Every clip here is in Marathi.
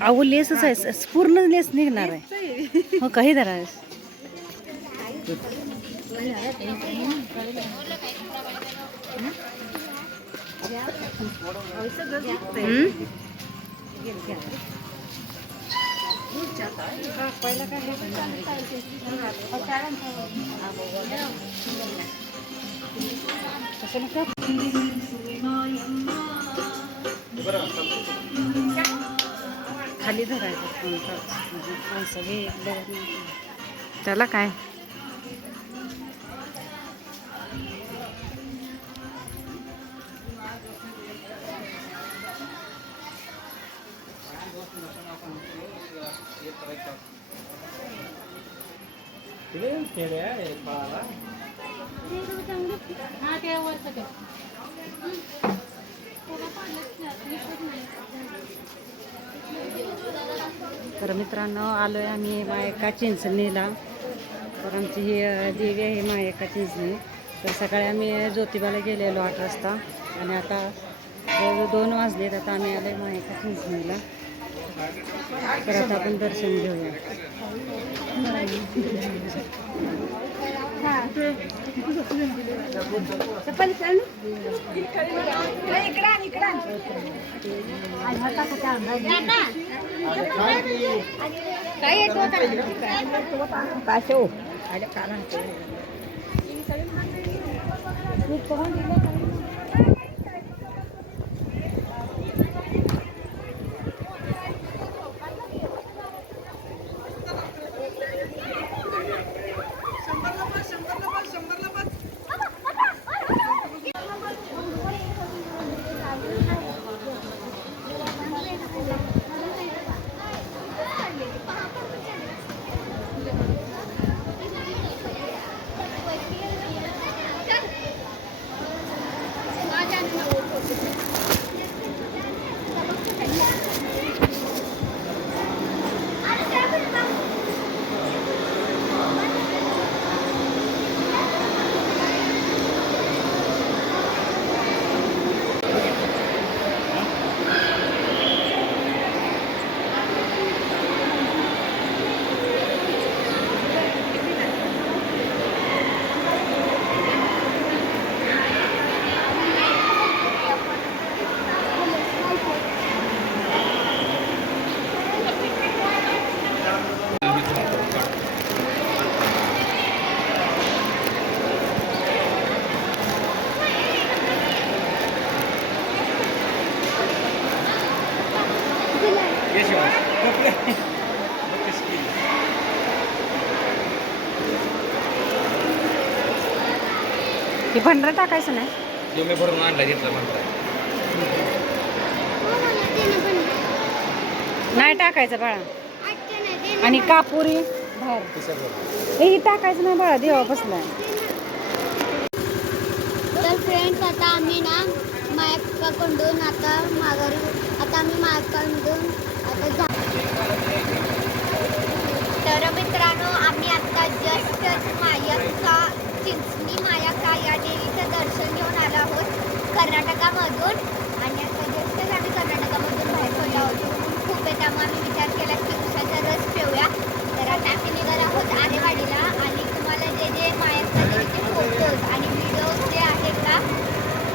अहो लेसच आहे स- पूर्ण लेस निघणार आहे हो काही धरा हम्म? खाली धरायचं कोणतं म्हणजे बघत नाही. त्याला काय? तर मित्रांनो आलो आहे आम्ही मायका चिंचणीला. तर आमची ही देवी आहे मायका चिंचणी. तर सकाळी आम्ही ज्योतिबाला गेलेलो आठ वाजता. आणि आता जवळजवळ दोन वाजलेत आता आम्ही आलो आहे मायका चिंचणीला. तर आता आपण दर्शन घेऊया. Saya tu tak Pasu Ada kat lantai Ini saya makan Ini pohon dia Yeah. हे भंडारा टाकायचं नाही? तुम्ही भरून आणला घेतला म्हणताय नाही टाकायचं बाळा. आणि कापुरी? बाहेर हे ही टाकायचं नाही बाळा देवा बसलाय. तर फ्रेंड्स आता आम्ही ना मायकाकडून आता माघारी आता आम्ही जा तर मित्रांनो आम्ही आता जस्ट मायाचा चिंचणी मायाचा या देवीचं दर्शन घेऊन आलो आहोत कर्नाटकामधून. आणि आता जस्टच आम्ही कर्नाटकामधून बाहेर पडलो आहोत. खूप आहे त्यामुळे आम्ही विचार केला की उसाचा रस पिऊया तर आता आम्ही निघालो आहोत आरेवाडीला आणि तुम्हाला जे जे मायक्का देवीचे फोटोज आणि व्हिडिओज जे आहेत ना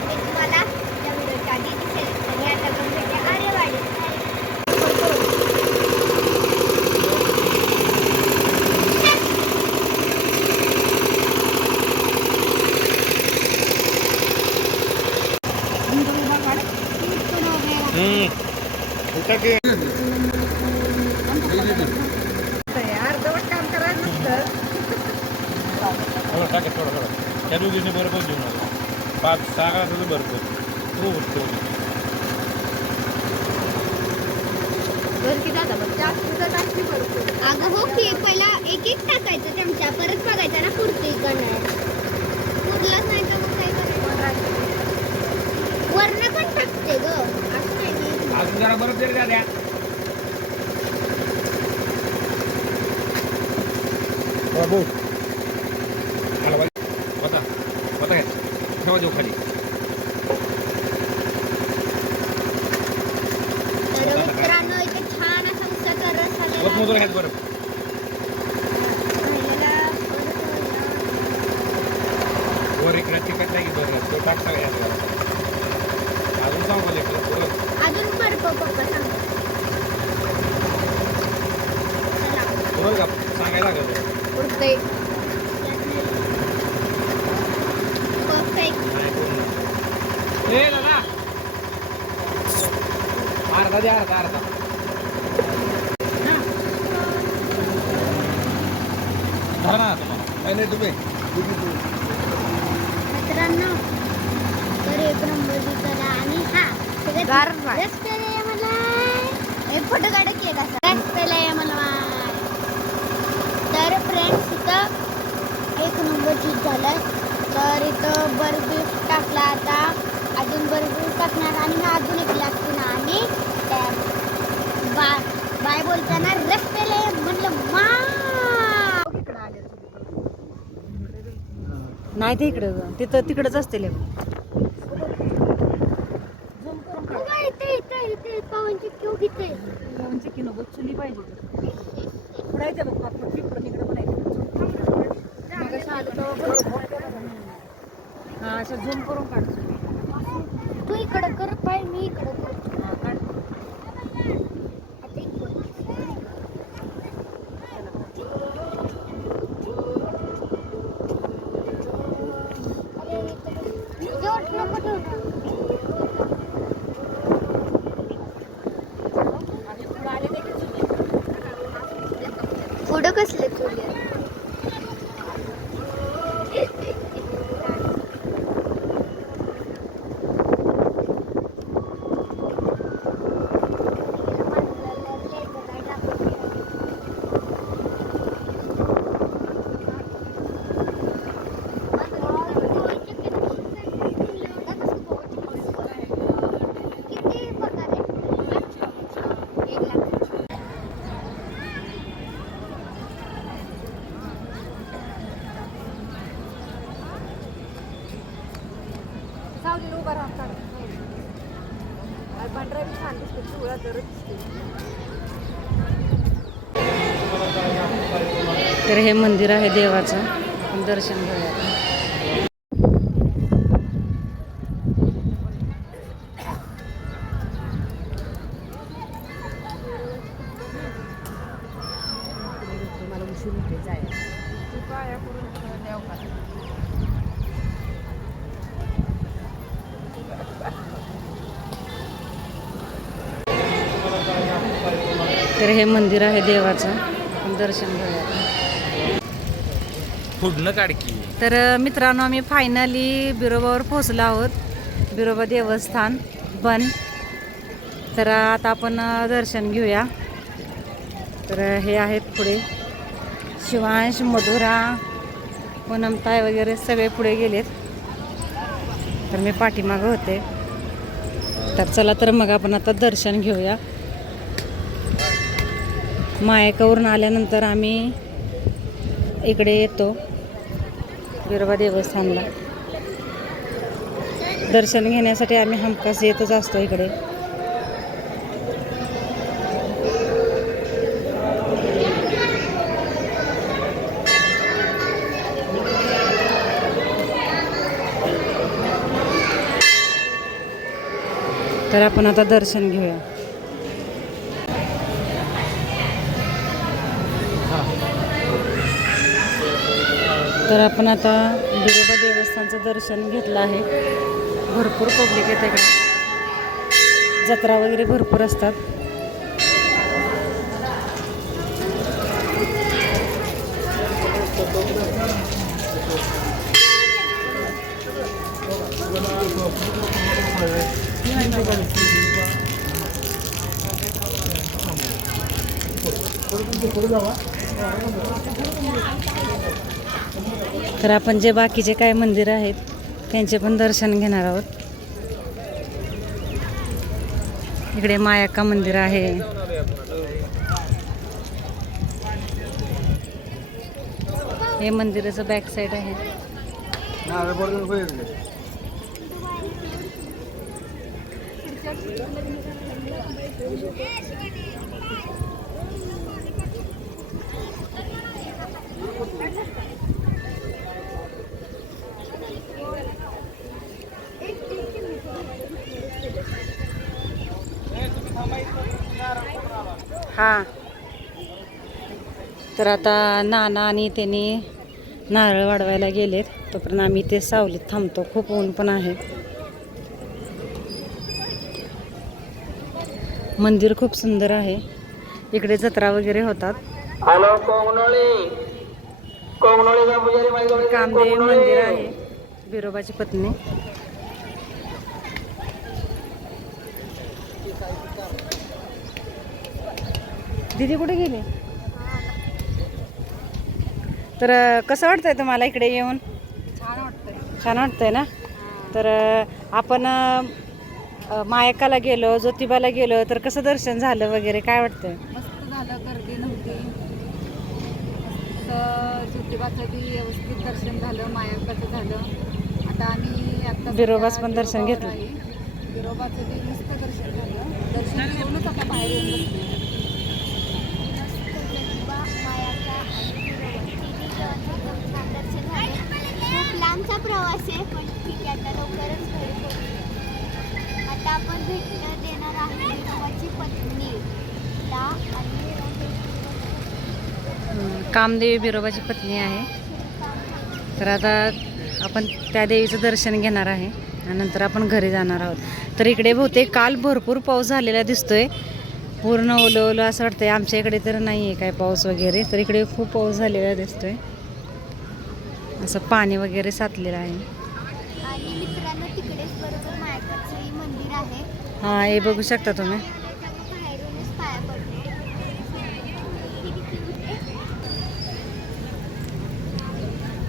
ते तुम्हाला त्या व्हिडिओच्या आधी दिसेल आणि आता पण भेटूया आरेवाडी अर्धवट काम करायला नसतं थोडं टाका थोडं थोडं त्या बरोबर घेऊन आलो पाच सहा घासाचं बरोबर हो उठतो अगं हो की पहिला भाऊ मला बघा बघा ठेवा देऊ खाली. तर मित्रांनो इथे छान असा बरं. दादा अर्धा द्या अर्धा अर्धा. धरा ना तुम्हाला. नाही तुम्ही. मित्रांनो तर एक नंबर करा आणि हा सगळ्यात रस्त्याला या मला. एक फोटो काढा की एक असा. रस्त्याला या मला. तर फ्रेंड्स इथं एक नंबर चीज झालं. तर इथं बर्फी टाकला आता. अजून बर्फी टाकणार आणि ना अजून एक लागते ना आणि त्या बाय बाय बोलताना रस्त्याला ये म्हणलं मा नाही ते इकडं तिथं तिकडंच असतील नको चुली पाहिजे हा अशा झूम करून काढतो तू इकडं कर पाय मी इकडं कर हा, काढ. आता इकडं. अरे, इथं जोड नको ठेवू. आणि पुढं आले ते की चुली. पुढं कसले चुली किती प्रकार आहे एक लाख सावलीला उभा राहा काढ बी छान दिसते पिवळा तर तर हे मंदिर आहे देवाचं दर्शन घेऊया तर हे मंदिर आहे देवाचं. दर्शन घेऊया. काढकी तर मित्रांनो आम्ही फायनली बिरोबावर पोहोचलो आहोत. बिरोबा देवस्थान बन. तर आता आपण दर्शन घेऊया. तर हे आहेत पुढे. शिवांश मधुरा पूनमताई वगैरे सगळे पुढे गेलेत. तर मी पाठीमागं होते. तर चला तर मग आपण आता दर्शन घेऊया. मायकावरून आल्यानंतर आम्ही इकडे येतो. बिरोबा देवस्थानला. दर्शन घेण्यासाठी आम्ही हमखास येतच असतो इकडे. तर आपण आता दर्शन घेऊया. तर आपण आता बिरोबा देवस्थानचं दर्शन घेतलं आहे. भरपूर पब्लिक येते का जत्रा वगैरे भरपूर असतात. तर आपण जे बाकीचे काय मंदिर आहेत त्यांचे पण दर्शन घेणार आहोत. इकडे मायाक्का मंदिर आहे. हे मंदिराचं बॅक साईड आहे हां तर आता नाना आणि त्यांनी नारळ वाढवायला गेलेत. तोपर्यंत आम्ही ते सावलीत थांबतो. खूप ऊन पण आहे. मंदिर खूप सुंदर आहे. इकडे जत्रा वगैरे होतात. कामदेव मंदिर आहे. बिरोबाची पत्नी. दीदी कुठे गेले? तर कसं वाटतंय तुम्हाला इकडे येऊन? छान वाटतंय. छान वाटतंय ना? तर आपण मायकाला गेलो ज्योतिबाला गेलो तर कसं दर्शन झालं वगैरे? काय वाटतंय? मस्त झालं गर्दी नव्हती. मस्त ज्योतिबाचं बी व्यवस्थित दर्शन झालं मायाकाचं झालं. आता आम्ही आता बिरोबाचं पण दर्शन घेतलं. बिरोबाचं बी मस्त दर्शन झालं. दर्शन घेऊनच आता बाहेर येऊन बसले ज्योतिबा, मायाका आणि बिरोबा तिन्ही गावांचं एकदम छान दर्शन झाले खूप लांबचा प्रवास आहे पण ठीक आहे आता लवकरच घरी पोहोचू. आता आपण भेट देणार आहे बिरोबाची पत्नीला आणि कामदेवी बिरोबाची पत्नी आहे. तर आता आपण त्या देवीचं दर्शन घेणार आहे आणि नंतर आपण घरी जाणार आहोत. तर इकडे बहुतेक काल भरपूर पाऊस झालेला दिसतोय. पूर्ण ओलं ओलं असं वाटतंय. आमच्या इकडे तर नाही आहे काय पाऊस वगैरे तर इकडे खूप पाऊस झालेला दिसतोय. असं पाणी वगैरे साचलेलं आहे. आणि मित्रांनो तिकडेच बरोबर मायाकाचं मंदिर आहे. हां हे बघू शकता तुम्ही.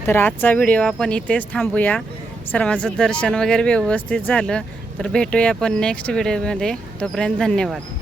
तर आजचा व्हिडिओ आपण इथेच थांबूया. सर्वांचं दर्शन वगैरे व्यवस्थित झालं तर भेटूया आपण नेक्स्ट व्हिडिओमध्ये तोपर्यंत धन्यवाद.